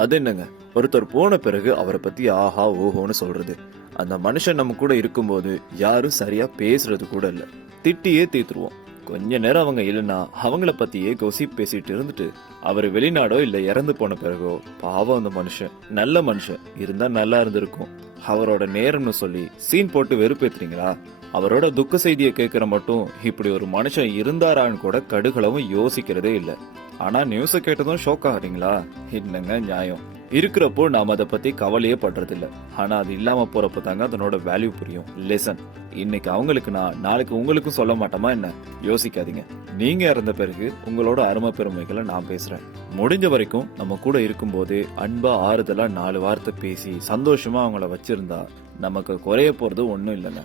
அது என்னங்க, ஒருத்தர் போன பிறகு அவரை பத்தி ஆஹா ஓஹோன்னு சொல்றது. அந்த மனுஷன் நம்ம கூட இருக்கும்போது யாரும் சரியா பேசுறது கூட இல்ல. திட்டியே தீத்துருவோம். கொஞ்ச நேரம் அவங்க இல்லைன்னா அவங்கள பத்தியே கொசிப் பேசிட்டு இருந்துட்டு அவர் வெளிநாடோ இல்ல இறந்து போன பிறகோ பாவம் அந்த மனுஷன் நல்ல மனுஷன் இருந்தா நல்லா இருந்திருக்கும் அவரோட நேரம்னு சொல்லி சீன் போட்டு வெறுப்பேத்துறீங்களா? அவரோட துக்க செய்தியை கேட்கிற மட்டும் இப்படி ஒரு மனுஷன் இருந்தாரான்னு கூட கடுகளவும் யோசிக்கிறதே இல்ல. ஆனா நியூஸ கேட்டதும் ஷோக் ஆகுறீங்களா? என்னங்க நியாயம்? இருக்கிறப்போ நாம அதை பத்தி கவலையே படுறது இல்ல. ஆனா அது இல்லாம போறப்ப தாங்க அதனோட வேல்யூ புரியும். லெசன் இன்னைக்கு அவங்களுக்கு நான் நாளைக்கு உங்களுக்கும் சொல்ல மாட்டோமா என்ன? யோசிக்காதீங்க. நீங்க இறந்த பிறகு உங்களோட அருமை பெருமைகளை நான் பேசுறேன். முடிஞ்ச வரைக்கும் நம்ம கூட இருக்கும்போது அன்பா ஆறுதலா 4 வார்த்தை பேசி சந்தோஷமா அவங்கள வச்சிருந்தா நமக்கு குறைய போறது ஒண்ணும் இல்லைங்க.